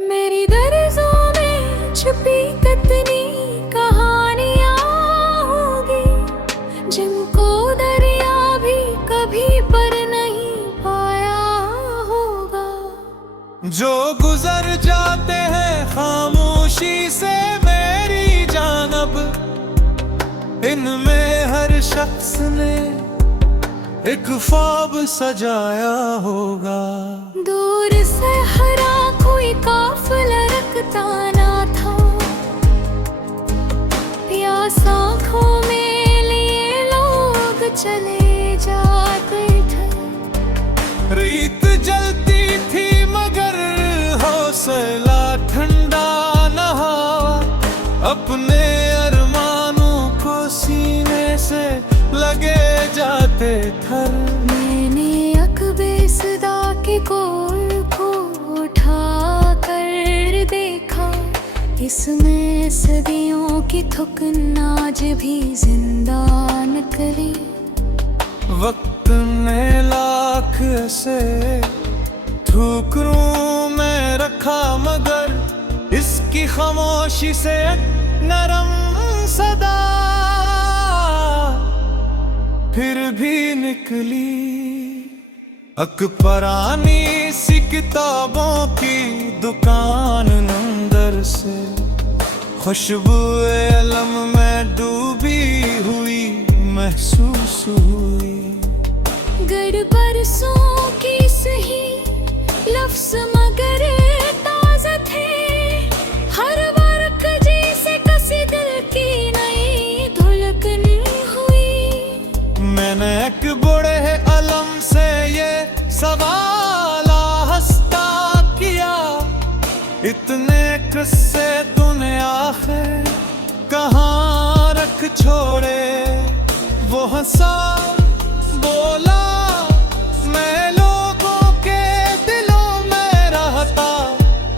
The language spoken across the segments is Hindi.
मेरी दर्जों में छुपी कितनी कहानियां होगी, जिनको दरिया भी कभी पर नहीं पाया होगा। जो गुजर जाते हैं खामोशी से मेरी जानब, इनमें हर शख्स ने एक ख्वाब सजाया होगा। दूर से हरा कोई काफिला रखता ना था, प्यास आँखों में लिए लोग चले जाते थे। रेत जलती थी मगर हौसला ठंडा न हुआ, अपने अरमानों को सीने से लगे जाते थर। मैंने अकबे सदा के कोल को उठा कर देखा, इसमें सदियों की थुकन आज भी जिंदा निकली। वक्त ने लाख से ठुकरों में रखा मगर इसकी खामोशी से नरम सदा फिर भी निकली। अकबरानी सी किताबों की दुकान अंदर से खुशबुए अलम में डूबी हुई महसूस हुई। गर बरसों की सही लफ्ज़ मगर ताज़ा थे, हर वर्क जैसे कसी दिल की नई धुलकन हुई। मैंने एक बड़े अलम से ये सवाल हंसता किया, इतने किस्से तूने आखिर कहाँ रख छोड़े। वो हंसा बोला, मैं लोगों के दिलों में रहता,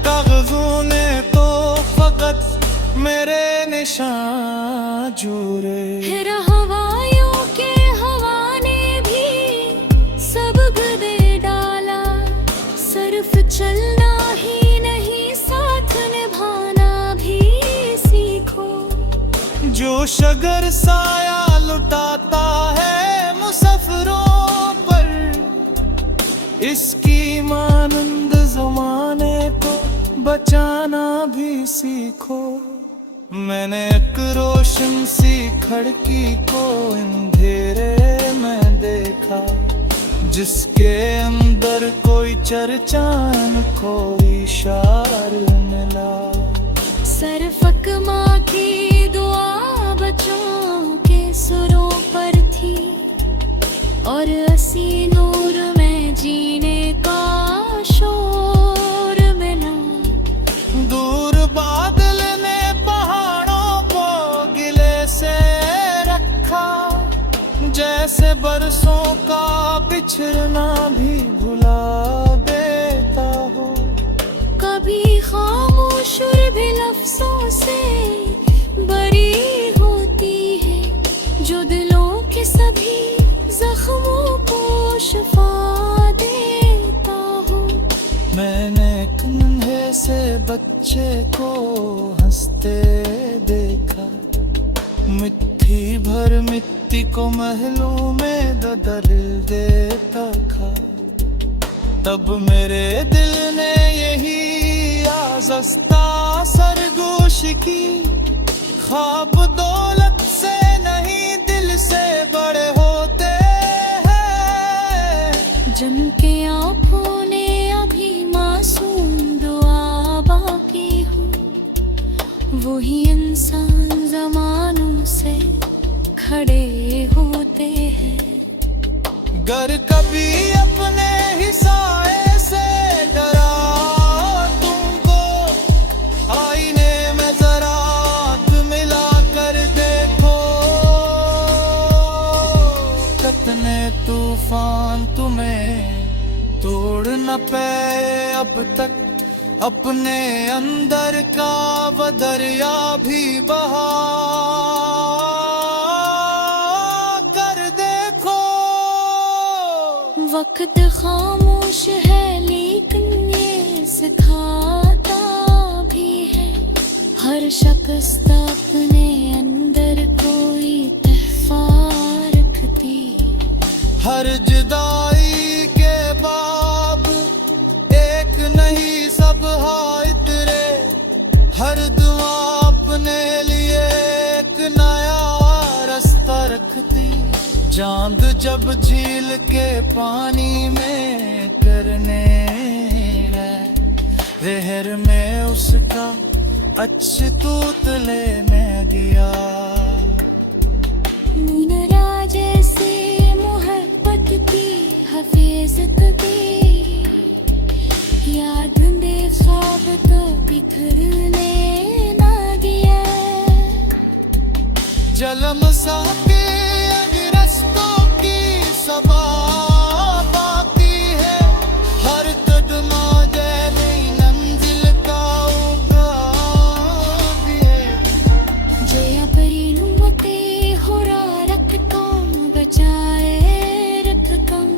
कागजों ने तो फकत मेरे निशान जुड़े। हवाइयों के हवा ने भी सबक दे डाला, सिर्फ चलना ही नहीं साथ निभाना भी सीखो। जो शगर साया लुटाता है मुसाफिरों पर, इसकी मानंद ज़माने को बचाना भी सीखो। मैंने एक रोशन सी खिड़की को अंधेरे में देखा, जिसके अंदर कोई चर्चान कोई इशार मिला। सरफक माँ की दुआ बच्चों के सुरों पर थी, और असी नूर में जीने का शोर मिला। दूर बादल ने पहाड़ों को गिले से रखा, जैसे बरसों का बिछड़ना भी भुला देता हो। कभी खामोश भी लफ्जों से बरी होती है, जो दिलों के सभी जख्मों को शिफा देता हो। मैंने एक नन्हे से बच्चे को हंसते देखा, मिट्टी भर मिट्टी को महलों में बदल देता था। तब मेरे दिल ने यही आज़स्ता सरगोश की, ख्वाब दौलत से नहीं दिल से बड़े होते हैं। जम के आँखों ने अभी मासूम दुआ बाकी हो, वही इंसान ज़मानों से खड़े होते हैं। गर कभी अपने ही साए से डरा तुमको, आईने में जरा हाथ मिला कर देखो। कितने तूफान तुम्हें तोड़ न पाए अब तक, अपने अंदर का वो दरिया भी बहा कर देखो। वक्त खामोश है लेकिन ये सिखाता शिकस्त अपने अंदर कोई तहफा रखती। हर जुदाई के बाब एक नहीं सब हाय तेरे, हर दुआ अपने लिए एक नया रास्ता रखती। चांद जब झील के पानी में करने रहर में उसका अच्छे तूतले में गया। मुनरा जैसे मोहब्बत की हफीजत दी, याद दे ख्वाब तो बिखरने ना दिया। जलम सा के रस्तों की सबा बाकी है, हर कदमा जैसे मंजिल का उगाव है। जया परीनु मते होरा रखतम बचाए रखतम,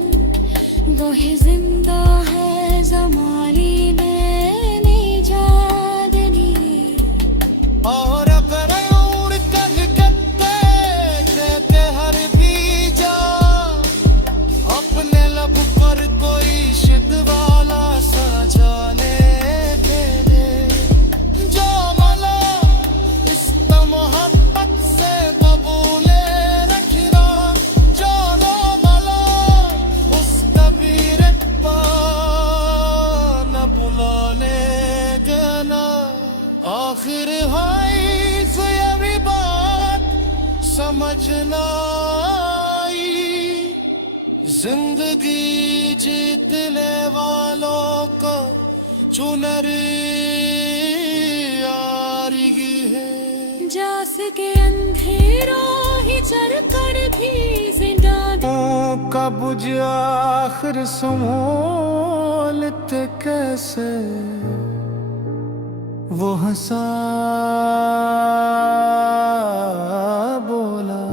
वो है जिंदा है जमाली में निजादनी। और अगर उड़ कलकत्ते कहते हर बीजा, अपने लब पर कोई शिकवाला सजा ले तेरे। जो मला इस मोहब्बत से बबूले रखना, जो लो मला उस कबीर पा न बुलाने देना। आखिर हाई से अभी बात समझना आई, जिंदगी जीतने वालों को चुनर आ रही है। जास के अंधेरों ही चल कर भी जिंदा का बुझ आखिर संभोलते कैसे, वो हंसा बोला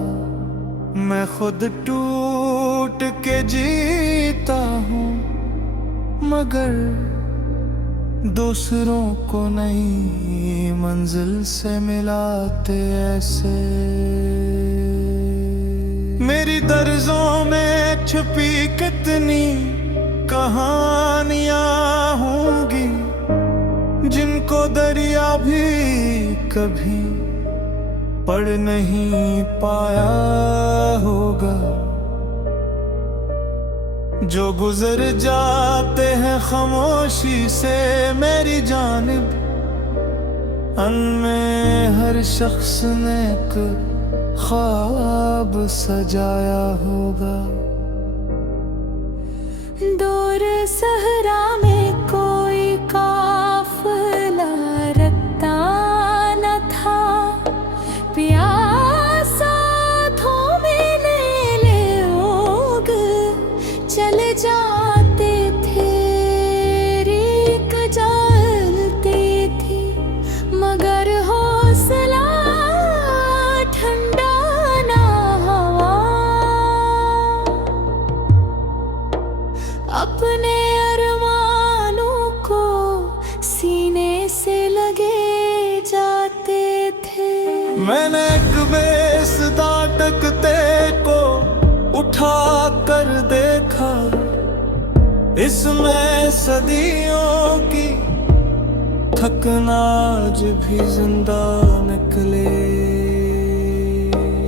मैं खुद टूट के जीता हूँ, मगर दूसरों को नई मंजिल से मिलाते ऐसे। मेरी दर्जों में छुपी कितनी कहानियां होंगी, जिनको दरिया भी कभी पढ़ नहीं पाया होगा। जो गुजर जाते हैं खामोशी से मेरी जानिब, उनमें हर शख्स ने एक ख्वाब सजाया होगा। दूर सहरा में कोई काफिला रखता न था, प्यासा थोमे ले लोग चले जाते थे। रीक जलती थी मगर हौसला ठंडा ना हवा। अपने अरमानों को सीने से लगे जाते थे। मैंने एक बेसदा तकते को उठा कर देखा, इसमें सदियों की थकनाज भी जिंदा निकले।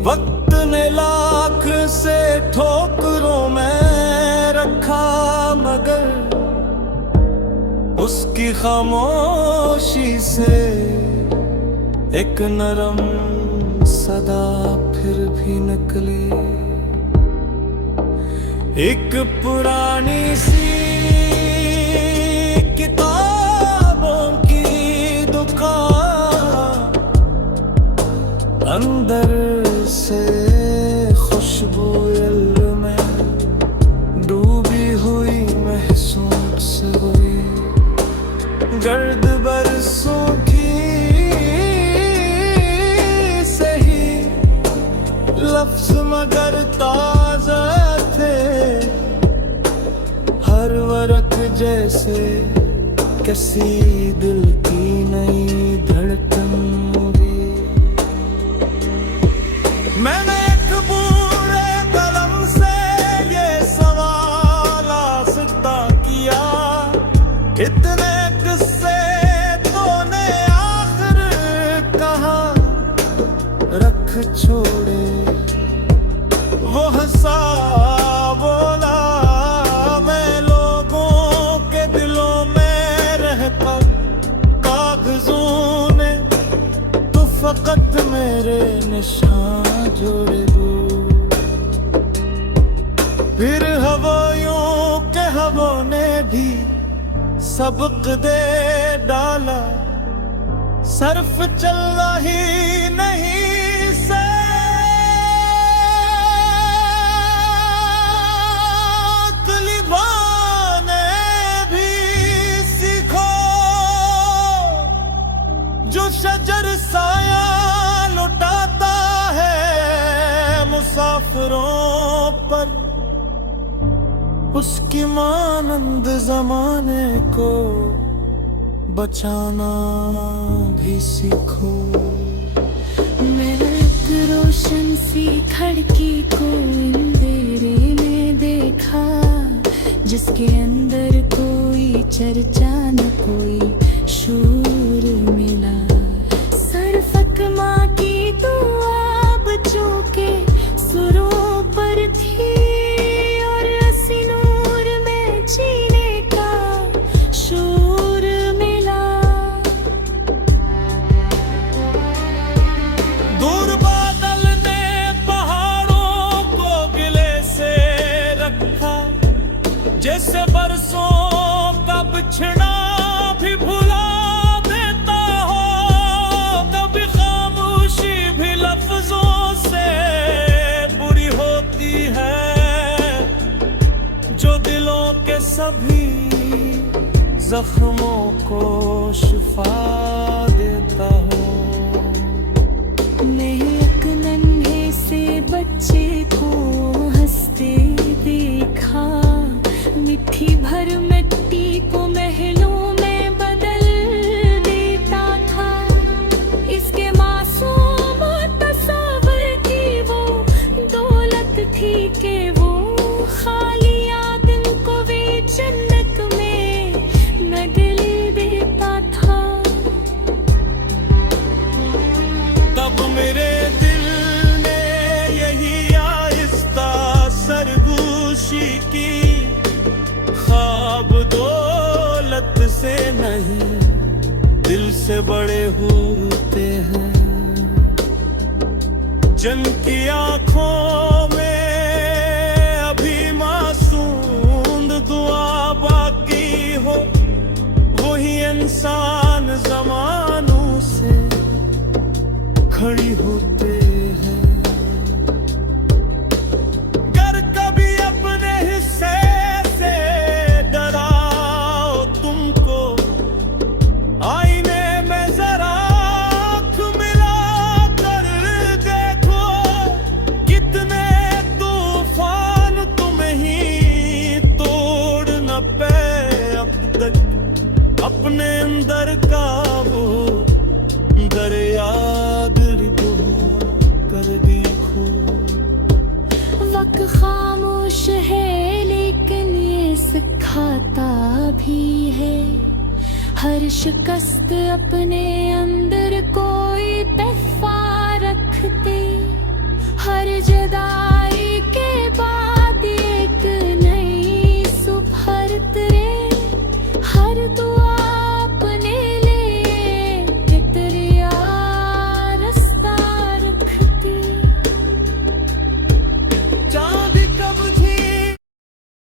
वक्त ने लाख से ठोकरों में रखा, मगर उसकी खामोशी से एक नरम सदा फिर भी निकले। एक पुरानी सी किताबों की दुकान, अंदर से खुशबू इल्म में डूबी हुई महसूस हुई। गर्द बरसों की सही लफ्ज मगर ताजा थे, हर वरक जैसे किसी दिल की नई धड़कन फकत मेरे निशान जोड़ दो। फिर हवाओं के हवों ने भी सबक दे डाला, सर्फ चलना ही नहीं से लिबाने भी सीखो। जो शजर साया लुटाता है मुसाफिरों पर, उसकी मानंद जमाने को बचाना भी सीखो। मैंने एक रोशन सी खिड़की को अंधेरे में देखा, जिसके अंदर कोई चर्चा न कोई शोर मिला। सरफत माँ की दुआ बच्चों के सुरों पर थी, और असीनूर में जीने का शोर मिला। दूर बादल ने पहाड़ों को गिले से रखा, जैसे बरसों का बिछड़ा भी भुला देता हो। कभी खामोशी भी लफ्जों से बुरी होती है, जो दिलों के सभी जख्मों को शिफा देता हो। मैं एक नन्हे से बच्चे को हंसते देखा, मिट्टी भर मिट्टी को महलों में बदल देता था। इसके मासूम तस्वर की वो दौलत थी कि वो खाली आदम को वे जन्नत में न गले देता था। तब मेरे दिल ने यही आहिस्ता सरगोशी की, ख्वाब दौलत से नहीं दिल से बड़े होते हैं। जिनकी आंखों में अभी मासूम दुआ बाकी हो, वही इंसान जमानों से खड़ी होते हैं। गर कभी अपने हिस्से से डराओ तुमको, आईने में जरा आँख मिला कर देखो। कितने तूफान तुम ही तोड़ न पे अब तक, अपने अंदर का वो दरिया कर देखो। वक्त खामोश है लेकिन ये सिखाता भी है, हर शिकस्त अपने अंदर कोई तहफा रखते, हर जदा